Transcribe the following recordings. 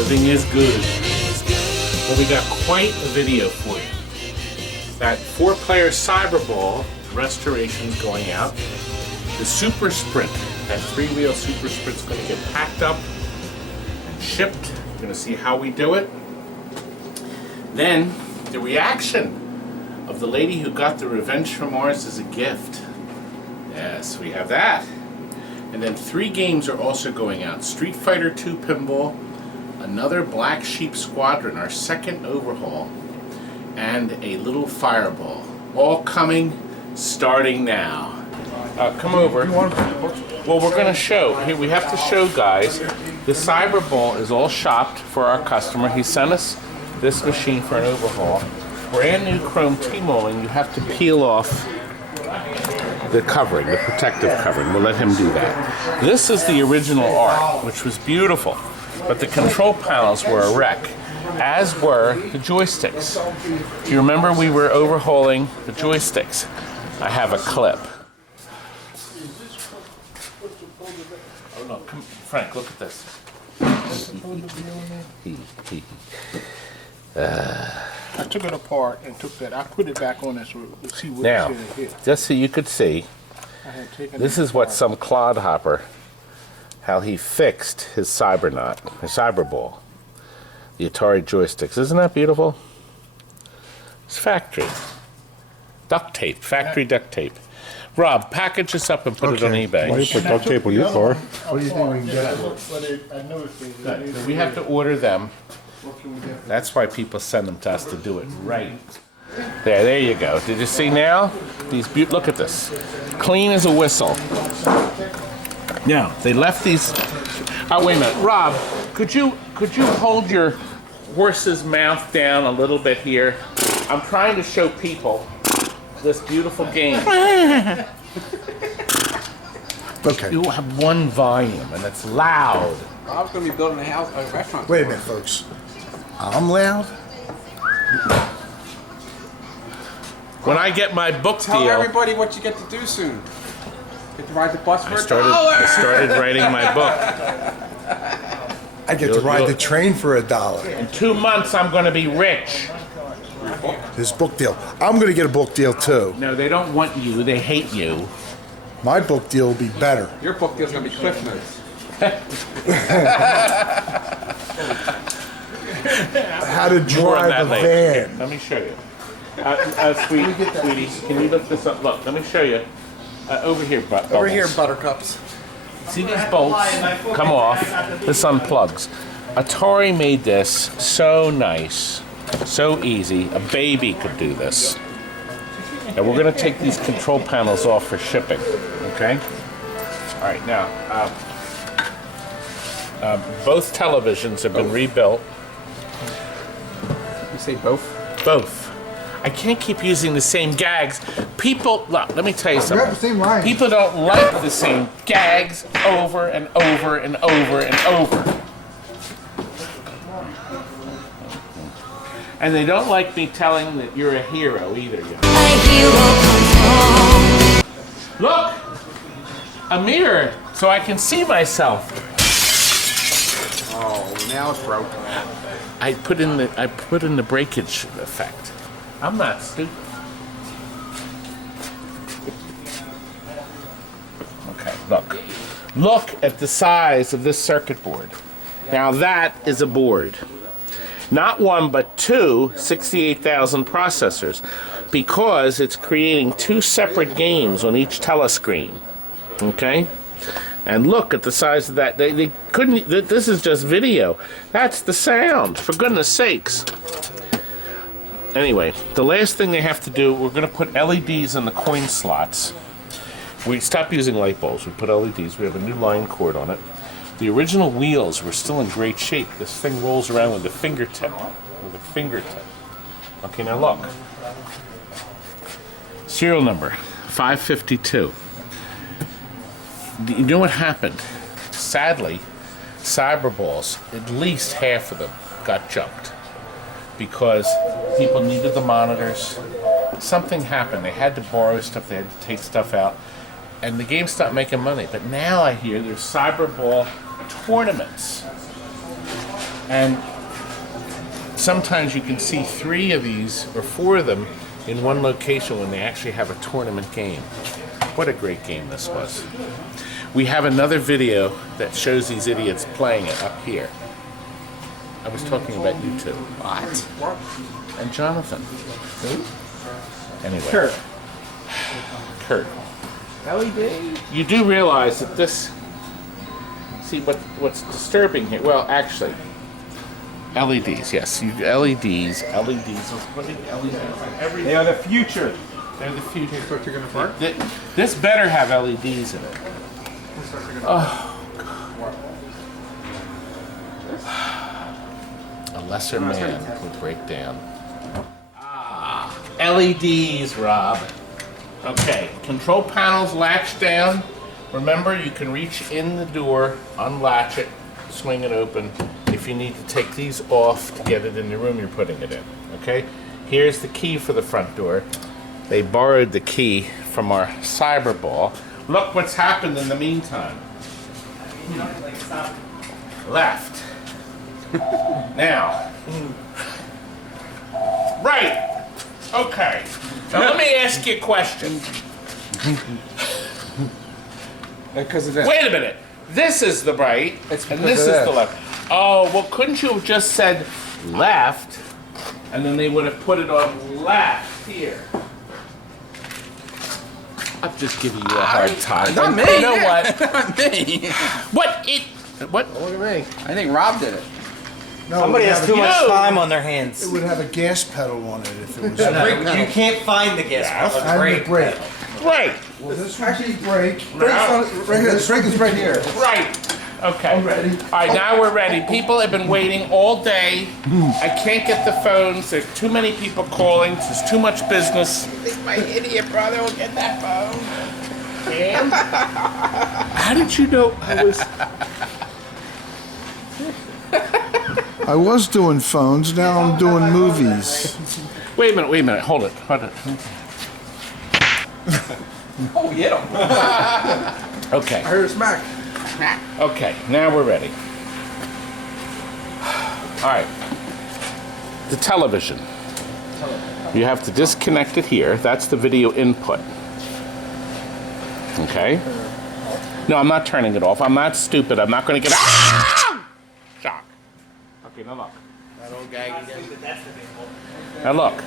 Living is good. Well, we got quite a video for you. That 4-player Cyberball restoration's going out. The Super Sprint, that 3-wheel Super Sprint's going to get packed up and shipped. We're going to see how we do it. Then, the reaction of the lady who got the Revenge from Mars as a gift. Yes, we have that. And then 3 games are also going out. Street Fighter 2 Pinball, another Black Sheep Squadron, our second overhaul, and a little Fireball. All coming, starting now. Come over. Well, we're going to show. Here, we have to show, guys. The Cyberball is all shopped for our customer. He sent us this machine for an overhaul. Brand new chrome T-molding. You have to peel off the covering, the protective covering. We'll let him do that. This is the original art, which was beautiful, but the control panels were a wreck, as were the joysticks. Do you remember we were overhauling the joysticks? I have a clip. Oh no, come, Frank, look at this. I took it apart and took that. I put it back on there so we'll see what Now, it says here. just so you could see, this is what some clodhopper, how he fixed his Cyberball, the Atari joysticks. Isn't that beautiful? It's factory. Duct tape, factory duct tape. Rob, package this up and put it on eBay. Why do you put duct tape on your car? What do you think we can get it? I noticed it. We have to order them. That's why people send them to us to do it right. There you go. Did you see now? These look at this. Clean as a whistle. Now, they left these. Oh, wait a minute. Rob, could you hold your horse's mouth down a little bit here? I'm trying to show people this beautiful game. Okay. You have one volume and it's loud. I was going to be building a restaurant. Wait a minute, folks. I'm loud? When I get my book Tell deal, everybody what you get to do soon. Get to ride the bus for I started writing my book. I get to ride the train for $1. In 2 months, I'm going to be rich. This book deal. I'm going to get a book deal too. No, they don't want you. They hate you. My book deal will be better. Your book deal's going to be Cliff Notes. How to More on drive that a later. van. Here, let me show you. Sweetie, can you look this up? Look, let me show you. Over here, Bubbles. Over here, Buttercups. See these bolts come off? This unplugs. Atari made this so nice, so easy. A baby could do this. And we're going to take these control panels off for shipping. Okay? All right, now, both televisions have been rebuilt. You say both? Both. I can't keep using the same gags. People, look, let me tell you You have the something. same line. People don't like the same gags over and over and over and over. And they don't like me telling them that you're a hero either. Look! A mirror, so I can see myself. Oh, now it's broke. I put in the breakage effect. I'm not stupid. Okay, look. Look at the size of this circuit board. Now that is a board. Not one, but two 68,000 processors, because it's creating 2 separate games on each telescreen. Okay? And look at the size of that. They couldn't, this is just video. That's the sound, for goodness sakes. Anyway, the last thing they have to do, we're going to put LEDs in the coin slots. We stopped using light bulbs. We put LEDs. We have a new line cord on it. The original wheels were still in great shape. This thing rolls around with a fingertip. Okay, now look. Serial number 552. You know what happened? Sadly, Cyberballs, at least half of them got junked because people needed the monitors. Something happened. They had to borrow stuff. They had to take stuff out. And the game stopped making money. But now I hear there's Cyberball tournaments. And sometimes you can see 3 of these or 4 of them in one location when they actually have a tournament game. What a great game this was. We have another video that shows these idiots playing it up here. I was talking about you two. What? And Jonathan. Who? Anyway. Kurt. LED? You do realize that this... See, what's disturbing here... Well, actually... LEDs, yes. LEDs. What are LEDs? Everything. They are the future. They're the future. What you're gonna park? This better have LEDs in it. Oh, God. A lesser man would break down. LEDs, Rob. Okay, control panels latch down. Remember, you can reach in the door, unlatch it, swing it open. If you need to take these off to get it in the room you're putting it in, okay? Here's the key for the front door. They borrowed the key from our CYBERBALL. Look what's happened in the meantime. Left. Now. Right. Okay. Now let me ask you a question. Because of that. Wait a minute. This is the right, It's and because this of is the that. left. Oh, well, couldn't you have just said left, and then they would have put it on left here? I'm just giving you a hard time. Not me. You know what? Not me. What Look at me. I think Rob did it. No, Somebody it would has have too a- much You! time on their hands. It would have a gas pedal on it if it was. You can't find the gas pedal. And the Great. brake. Right, Well, this would be brake. Now- Right here. The brake is right here. right. Okay. I'm ready. All right, now we're ready. People have been waiting all day. I can't get the phones. There's too many people calling. There's too much business. I think my idiot brother will get that phone. Cam? How did you know I was... I was doing phones. Now I'm doing movies. Wait a minute. Hold it. Oh, hit him. Okay. I heard a smack. Okay, now we're ready. All right. The television. You have to disconnect it here. That's the video input. Okay? No, I'm not turning it off. I'm not stupid. I'm not going to get... Ah! Shock. Okay, now look. Now look.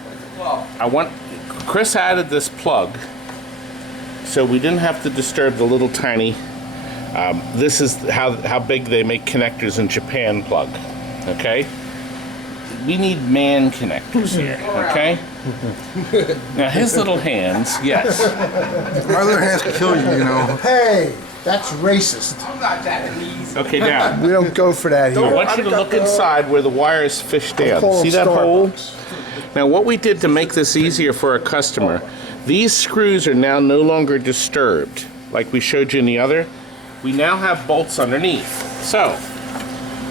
I want... Chris added this plug so we didn't have to disturb the little tiny... this is how big they make connectors in Japan plug, okay? We need man connectors here, okay? Now his little hands, yes. My other hands kill you, you know. Hey, that's racist. I'm not Japanese. Okay, now, We don't go for that I here. want you to look inside where the wire is fished down. Call See them that hole? Starbucks. Now what we did to make this easier for our customer, these screws are now no longer disturbed, like we showed you in the other. We now have bolts underneath. So,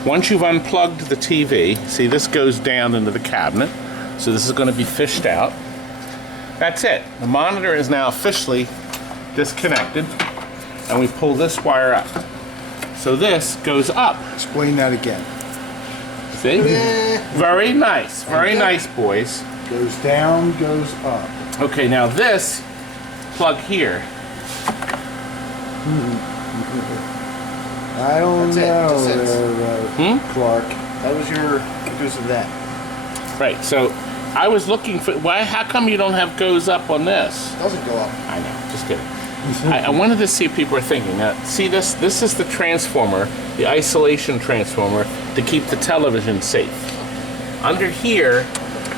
once you've unplugged the TV, see this goes down into the cabinet, so this is going to be fished out. That's it. The monitor is now officially disconnected, and we pull this wire up. So this goes up. Explain that again. See? Very nice. Very nice, boys. Goes down, goes up. Okay, now this plug here. I don't That's it. know, Clark. That was your because of that. Right, so I was looking for, why? How come you don't have goes up on this? Doesn't go up. I know, just kidding. I wanted to see if people are thinking. Now, see this? This is the transformer, the isolation transformer, to keep the television safe. Under here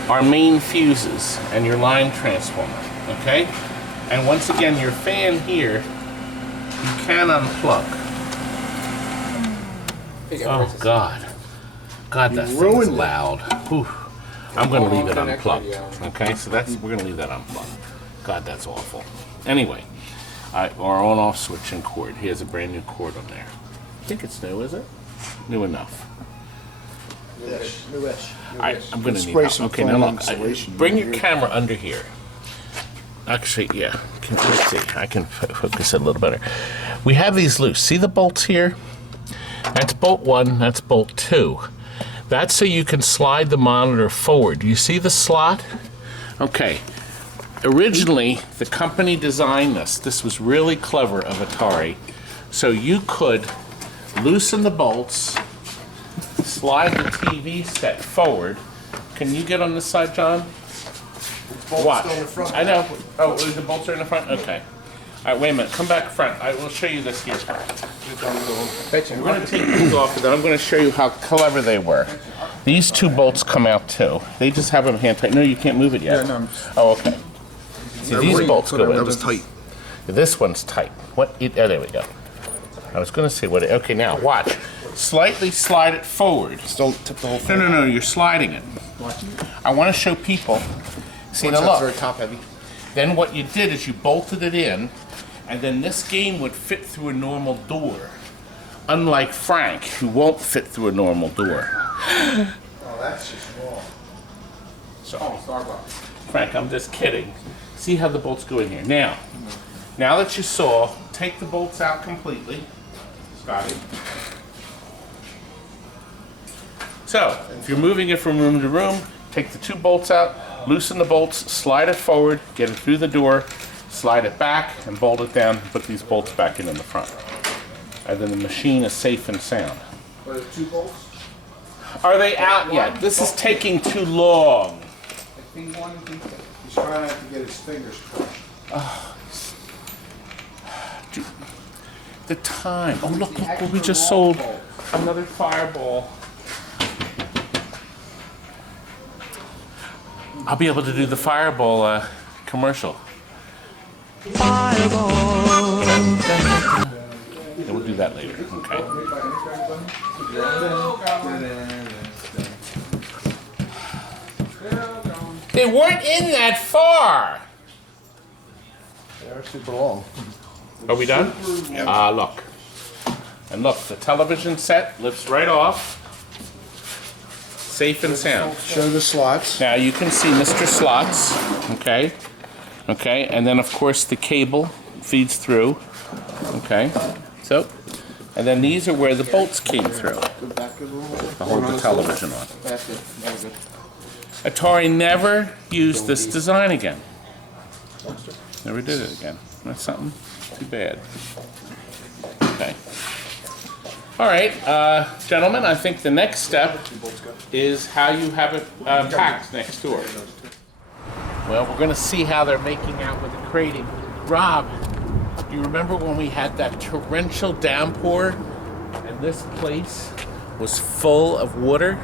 are main fuses and your line transformer, okay? And once again, your fan here, you can unplug. Oh, God. God, that thing is ruined it. loud. Whew. I'm going to leave it unplugged, okay? So we're going to leave that unplugged. God, that's awful. Anyway. Our on-off switch and cord. He has a brand new cord on there. I think it's new, is it? New enough. Newish. I'm going to need Spray help. some Okay, foam now look. insulation Bring in your here. camera under here. Actually, yeah. Let's see. I can focus it a little better. We have these loose. See the bolts here? That's bolt 1. That's bolt 2. That's so you can slide the monitor forward. Do you see the slot? Okay. Originally, the company designed this. This was really clever of Atari. So you could loosen the bolts, slide the TV set forward. Can you get on this side, John? Watch. I know. Oh, the bolts are in the front? Okay. All right, wait a minute. Come back front. I will show you this here. We're going to take these off, and then I'm going to show you how clever they were. These two bolts come out, too. They just have them hand tight. No, you can't move it yet. Yeah, no. Oh, okay. See, these bolts go in. That was tight. This one's tight. What? Oh, there we go. I was going to say what. Okay, now watch. Slightly slide it forward. Don't tip the whole thing. No. You're sliding it. I want to show people. See, now look. very top heavy. Then what you did is you bolted it in, and then this game would fit through a normal door. Unlike Frank, who won't fit through a normal door. Oh, that's just wrong. So, Starbucks. Frank, I'm just kidding. See how the bolts go in here. Now that you saw, take the bolts out completely. Scotty. So, if you're moving it from room to room, take the two bolts out, loosen the bolts, slide it forward, get it through the door, slide it back, and bolt it down, and put these bolts back in the front. And then the machine is safe and sound. What, is 2 bolts? Are they out yet? This is taking too long. He's trying not to get his fingers crushed. The time. Oh, look what we just sold. Another fireball. I'll be able to do the fireball commercial. Fireball. Yeah, we'll do that later. Okay. They weren't in that far. They're super long. Are we done? Ah, look. And look, the television set lifts right off. Safe and sound. Show the slots. Now you can see Mr. Slots, okay? Okay, and then of course the cable feeds through, okay? So, and then these are where the bolts came through to hold the television on. That's it. Very good. Atari never used this design again. Never did it again. That's something too bad. Okay. All right, gentlemen, I think the next step is how you have it packed next door. Well, we're going to see how they're making out with the crating. Rob, do you remember when we had that torrential downpour and this place was full of water?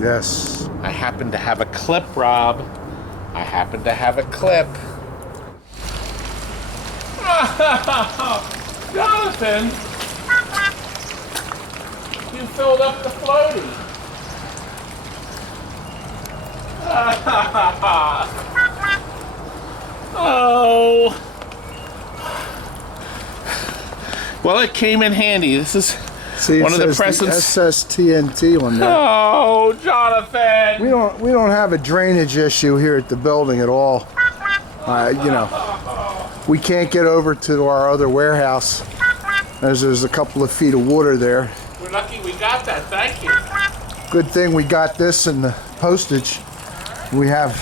Yes. I happen to have a clip, Rob. I happen to have a clip. Jonathan! You filled up the floaty. Oh. Well, it came in handy. This is one of the presents. The SSTNT on there. Oh, Jonathan! We don't have a drainage issue here at the building at all. You know, we can't get over to our other warehouse as there's a couple of feet of water there. We're lucky we got that. Thank you. Good thing we got this and the postage. We have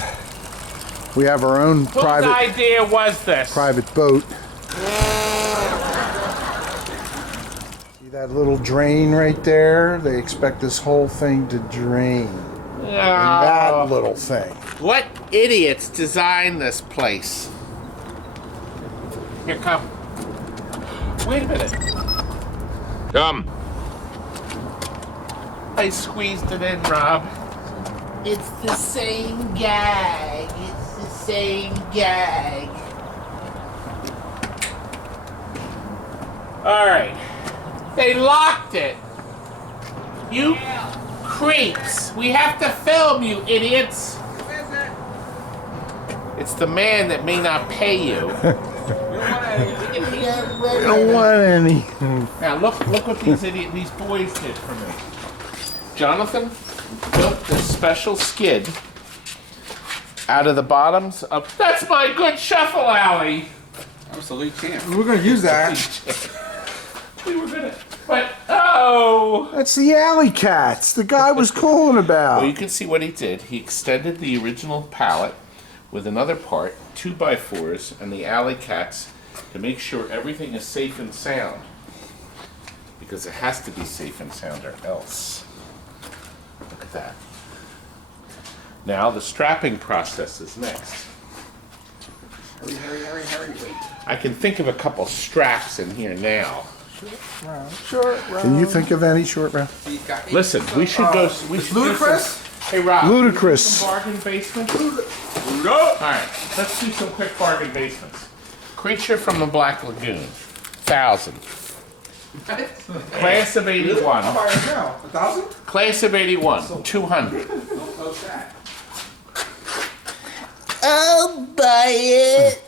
our own Whose idea was this? private boat. See that little drain right there? They expect this whole thing to drain. And that little thing. What idiots designed this place? Here, come. Wait a minute. Come. I squeezed it in, Rob. It's the same gag. It's the same gag. All right. They locked it. You creeps. We have to film, you idiots. It's the man that may not pay you. I don't want any. Now look what these boys did for me. Jonathan built this special skid out of the bottoms of. That's my good shuffle alley. That was the lead champ. We're gonna use that. We were gonna, but oh! That's the alley cats the guy was calling about. Well, you can see what he did. He extended the original pallet with another part, 2x4s, and the alley cats to make sure everything is safe and sound. Because it has to be safe and sound or else. Look at that. Now the strapping process is next. Hurry. Wait. I can think of a couple straps in here now. Short round. Can you think of any short round? Listen, we should go. We should do Ludicrous? some- Hey Rob. Ludicrous. Some bargain basements. All right, let's do some quick bargain basements. Creature from the Black Lagoon, 1,000. Class of 81. How about it now? 1,000? Class of 81, 200. I'll buy it.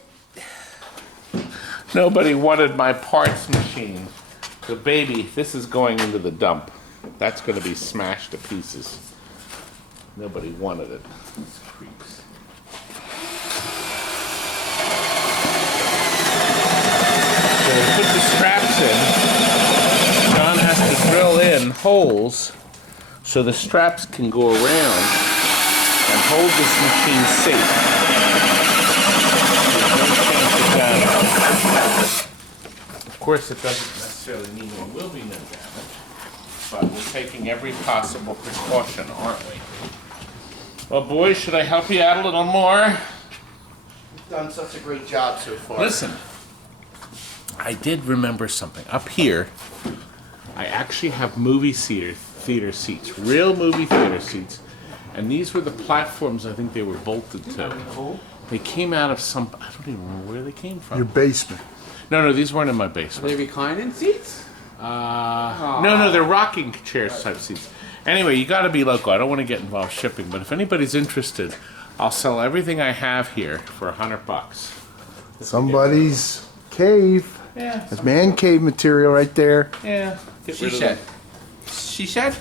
Nobody wanted my parts machine. So baby, this is going into the dump. That's going to be smashed to pieces. Nobody wanted it. These creeps. So to put the straps in, John has to drill in holes so the straps can go around and hold this machine safe. There's no chance of damage. Of course, it doesn't necessarily mean there will be no damage, but we're taking every possible precaution, aren't we? Well, boys, should I help you out a little more? You've done such a great job so far. Listen, I did remember something. Up here, I actually have movie theater seats, real movie theater seats, and these were the platforms I think they were bolted to. They came out of some, I don't even remember where they came from. Your basement. No, these weren't in my Are basement. they reclining seats? No, they're rocking chairs type seats. Anyway, you got to be local. I don't want to get involved shipping, but if anybody's interested, I'll sell everything I have here for $100. Somebody's cave. Yeah. That's man cave material right there. Yeah. Get She rid of shed. them. She shed?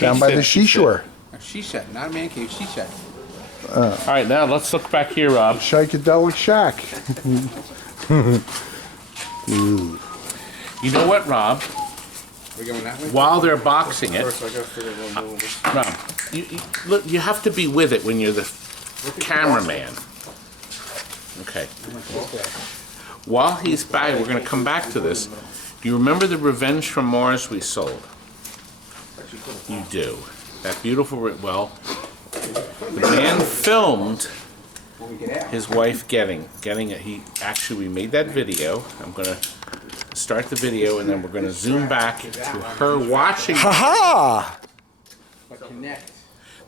Down by the She said. seashore. She shed, not a man cave. She shed. All right, now let's look back here, Rob. Psychedelic shack. You know what, Rob? We're going that way? While they're boxing it, First, I gotta figure out what I'm doing. Rob, look, you have to be with it when you're the cameraman. Okay. While he's back, we're going to come back to this. Do you remember the Revenge from Mars we sold? You do. That beautiful, well, the man filmed When we get out. his wife getting it. We made that video. I'm going to start the video and then we're going to zoom back to her watching. But connect.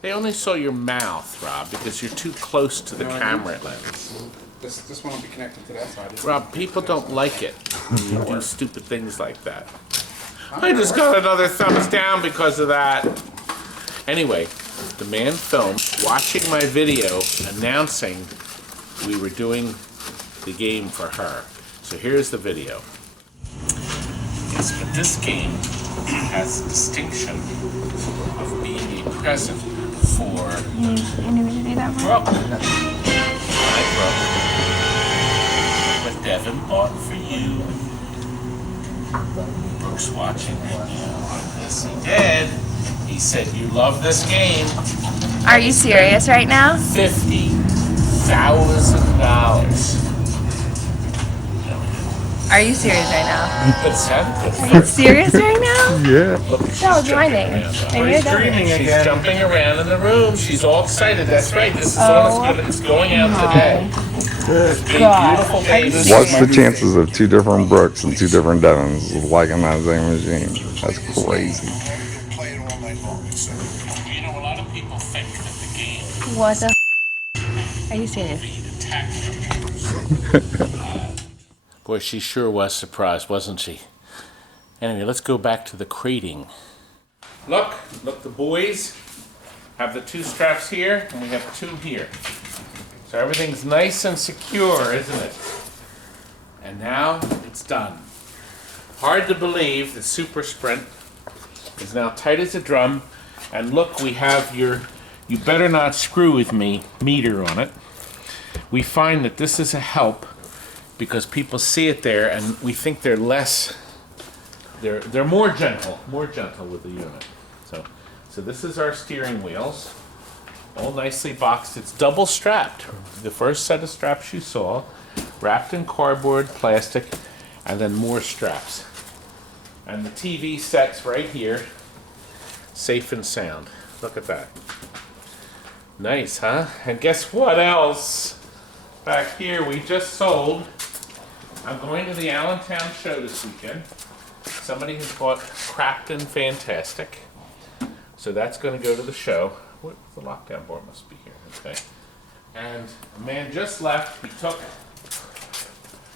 They only saw your mouth, Rob, because you're too close to the camera lens. This one will be connected to that side. Rob, people don't like it when you do stupid things like that. I just got another thumbs down because of that. Anyway, the man filmed watching my video announcing we were doing the game for her. So here's the video. Yes, but this game has the distinction of being a present for You need me to do that one? Brooke. My Brooke. What Devin bought for you. Brooke's watching right now. Yes, he did. He said, you love this game. Are you serious right now? $50,000. Are you serious right now? It sounded Are good. you serious right now? Yeah. That was my name. And you're that. She's jumping around in the room. She's all excited. That's right. This is one that's going out today. Beautiful babies. What's the chances of two different Brooks and two different Devons liking that same machine? That's crazy. You know, a lot of people think that the game What the Are you serious? Boy, she sure was surprised, wasn't she? Anyway, let's go back to the crating. Look, the boys have the two straps here, and we have two here. So everything's nice and secure, isn't it? And now it's done. Hard to believe the Super Sprint is now tight as a drum. And look, we have your "you better not screw with me" meter on it. We find that this is a help because people see it there and we think they're less they're more gentle with the unit. So this is our steering wheels, all nicely boxed. It's double strapped. The first set of straps you saw, wrapped in cardboard, plastic, and then more straps. And the TV set's right here, safe and sound. Look at that. Nice, huh? And guess what else? Back here, we just sold. I'm going to the Allentown show this weekend. Somebody has bought Crafton Fantastic. So that's going to go to the show. What, the lockdown board must be here. Okay. And a man just left. He took,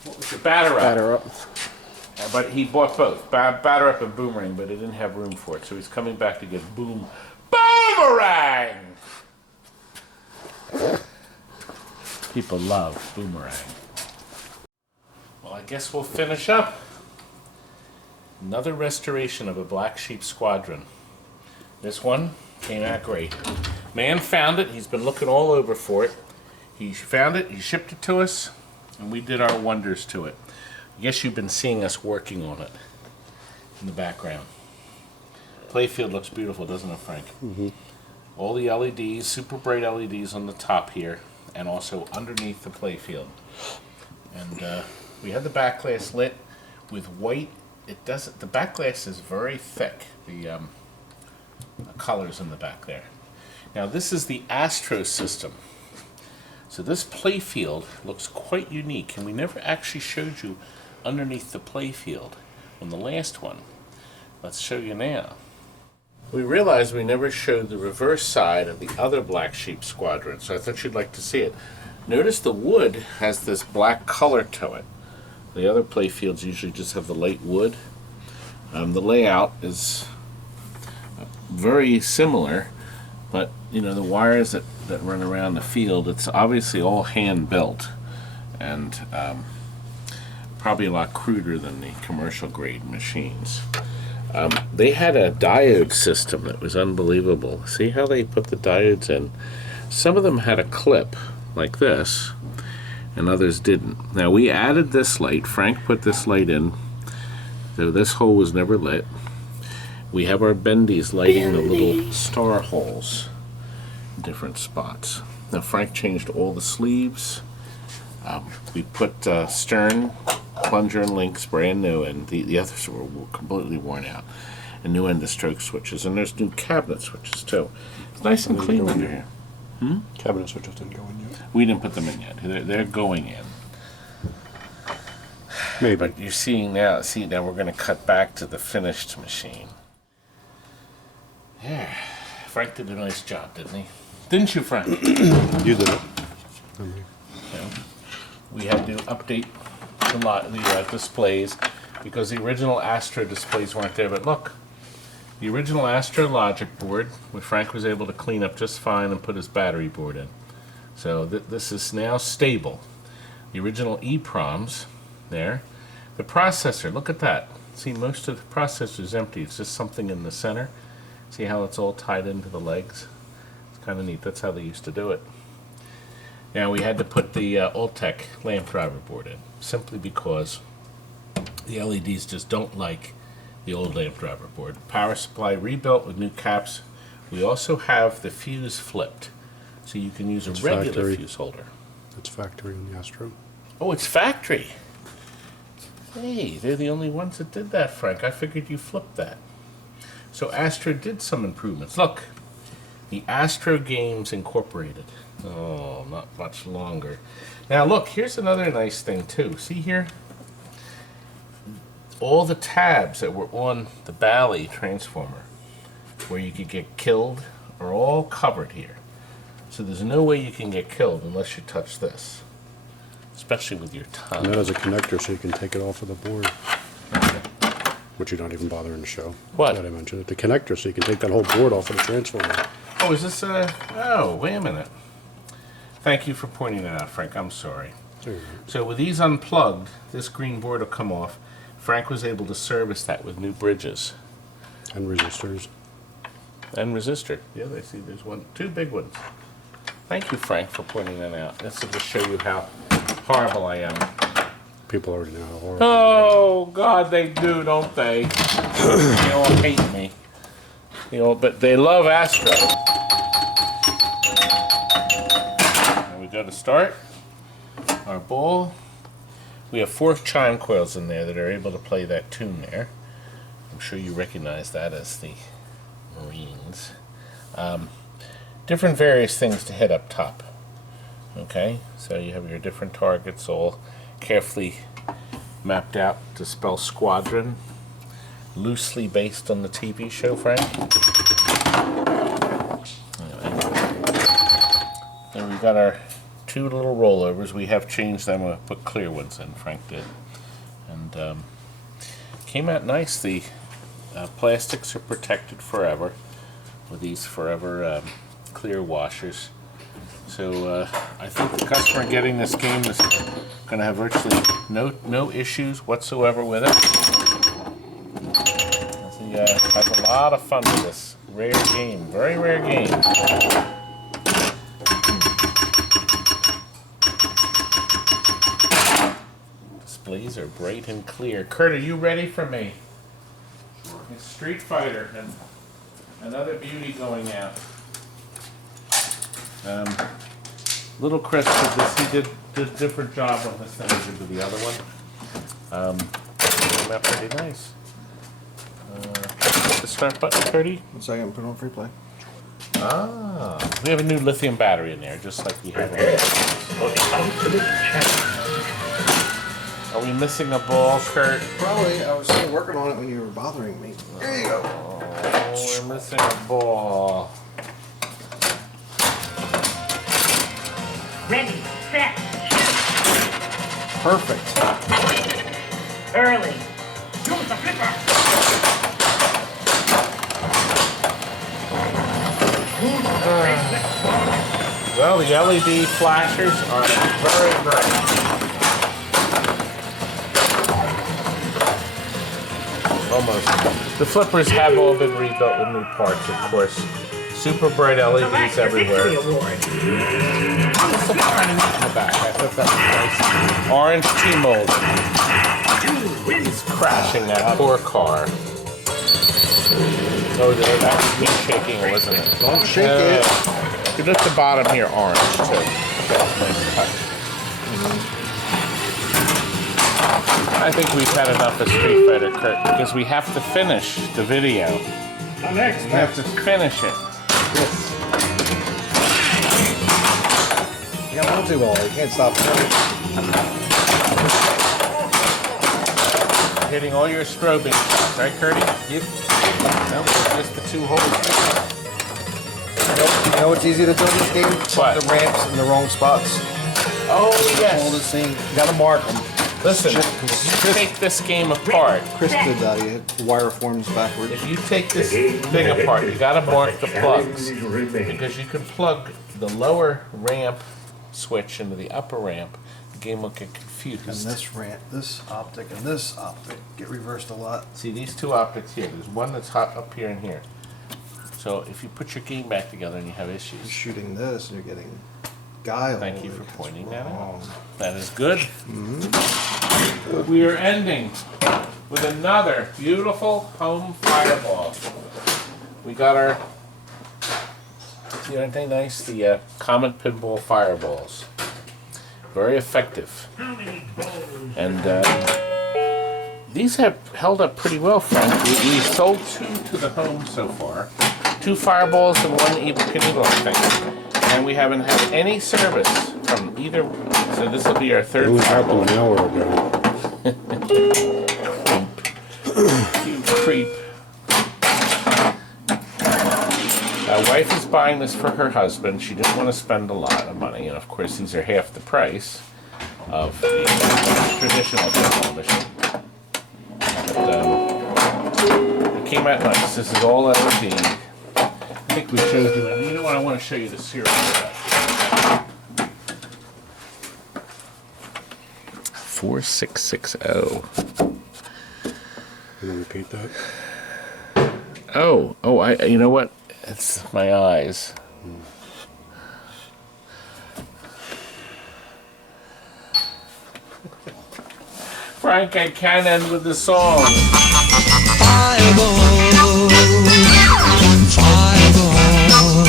what was the batter up? Batter up. But he bought both, batter up and boomerang, but he didn't have room for it. So he's coming back to get boomerang! People love boomerang. Well, I guess we'll finish up. Another restoration of a Black Sheep Squadron. This one came out great. Man found it. He's been looking all over for it. He found it. He shipped it to us, and we did our wonders to it. I guess you've been seeing us working on it in the background. Playfield looks beautiful, doesn't it, Frank? Mm-hmm. All the LEDs, super bright LEDs on the top here, and also underneath the playfield. And we had the back glass lit with white. It doesn't. The back glass is very thick. The colors in the back there. Now this is the Astro system. So this playfield looks quite unique, and we never actually showed you underneath the playfield on the last one. Let's show you now. We realized we never showed the reverse side of the other Black Sheep Squadron, so I thought you'd like to see it. Notice the wood has this black color to it. The other playfields usually just have the light wood. The layout is very similar, but you know, the wires that run around the field, it's obviously all hand built, and probably a lot cruder than the commercial grade machines. They had a diode system that was unbelievable. See how they put the diodes in? Some of them had a clip like this, and others didn't. Now we added this light. Frank put this light in, though this hole was never lit. We have our bendies lighting the little star holes in different spots. Now Frank changed all the sleeves. We put stern, plunger, and links brand new, and the others were completely worn out. And new end of stroke switches, and there's new cabinet switches too. It's nice and clean under here. Cabinet switches didn't go in yet. We didn't put them in yet. They're going in. Maybe. But you're seeing now. See, now we're going to cut back to the finished machine. Yeah, Frank did a nice job, didn't he? Didn't you, Frank? You did it. Yeah. We had to update the displays because the original Astro displays weren't there. But look, the original Astro logic board, which Frank was able to clean up just fine and put his battery board in. So this is now stable. The original EEPROMs there. The processor, look at that. See, most of the processor is empty. It's just something in the center. See how it's all tied into the legs? It's kind of neat. That's how they used to do it. Now we had to put the Ultec lamp driver board in, simply because the LEDs just don't like the old lamp driver board. Power supply rebuilt with new caps. We also have the fuse flipped, so you can use a regular factory fuse holder. It's factory on the Astro. Oh, it's factory. Hey, they're the only ones that did that, Frank. I figured you flipped that. So Astro did some improvements. Look, the Astro Games Incorporated. Oh, not much longer. Now look, here's another nice thing too. See here? All the tabs that were on the Bally transformer, where you could get killed, are all covered here. So there's no way you can get killed unless you touch this, especially with your tongue. And that has a connector so you can take it off of the board. Which you're not even bothering to show. What? That I mentioned it. The connector so you can take that whole board off of the transformer. Oh, is this oh, wait a minute. Thank you for pointing that out, Frank. I'm sorry. So with these unplugged, this green board will come off. Frank was able to service that with new bridges. And resistors. And resistor. Yeah, I see there's two big ones. Thank you, Frank, for pointing that out. That's to just show you how horrible I am People already know how hard. Oh God, they do, don't they? They all hate me. You know, but they love Astro. And we go to start our ball. We have 4 chime coils in there that are able to play that tune there. I'm sure you recognize that as the Marines. Different various things to hit up top. Okay, so you have your different targets all carefully mapped out to spell Squadron, loosely based on the TV show, Frank. Anyway. Then we've got our 2 little rollovers. We have changed them. We put clear ones in, Frank did. And came out nice. The plastics are protected forever with these forever clear washers. So I think the customer getting this game is going to have virtually no issues whatsoever with it. He has a lot of fun with this rare game, very rare game. Displays are bright and clear. Kurt, are you ready for me? It's Street Fighter and another beauty going out. Little Chris did this. He did a different job on this than he did with the other one. Came out pretty nice. Hit the start button, Curdy. 1 second, put on free play. Ah, we have a new lithium battery in there, just like we have on Are we missing a ball, Kurt? Probably. I was still working on it when you were bothering me. There you go. Oh, we're missing a ball. Ready, set, Perfect. early. Use the flipper. Well, the LED flashers are very bright. Almost. The flippers have all been rebuilt with new parts, of course. Super bright LEDs everywhere. What's the kind of in the back? I thought that was nice. Orange T-mold. He's crashing that poor car. Oh, that was me shaking, wasn't it? Don't shake it. You look at the bottom here, orange too. That's nice touch. I think we've had enough of Street Fighter, Kurt, because we have to finish the video. Next. We have to finish it. You got one too ball. You can't stop it. Hitting all your strobing shots, right, Curdy? Yep. No, just the 2 holes. You know what's easy to do in this game? What? The ramps in the wrong spots. Oh, All yes. the same. You gotta mark them. Listen, you take this game apart. Chris did that. He hit wire forms backwards. If you take this thing apart, you gotta mark the plugs. Because you can plug the lower ramp switch into the upper ramp. The game will get confused. And this ramp, this optic, and this optic get reversed a lot. See these 2 optics here. There's one that's hot up here and here. So if you put your game back together and you have You're issues, shooting this, and you're getting guile. thank you for That's pointing that wrong. out. That is good. We are ending with another beautiful home fireball. We got our, aren't they nice? The Comet Pinball fireballs. Very effective. And these have held up pretty well, Frank. We sold 2 to the home so far. 2 fireballs and 1 Evil Knievel, I think. And we haven't had any service from either. So this will be our 3rd It was fireball. happening an hour ago. You creep. Wife is buying this for her husband. She didn't want to spend a lot of money, and of course these are half the price of the traditional pinball machine. But it came out nice. This is all LED. I think we showed you, and you know what? I want to show you the serial. 4660. You want to repeat that? Oh, you know what? It's my eyes. Frank, I can't end with the song. Fireball, fireball.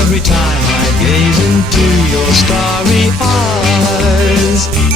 Every time I gaze into your starry eyes,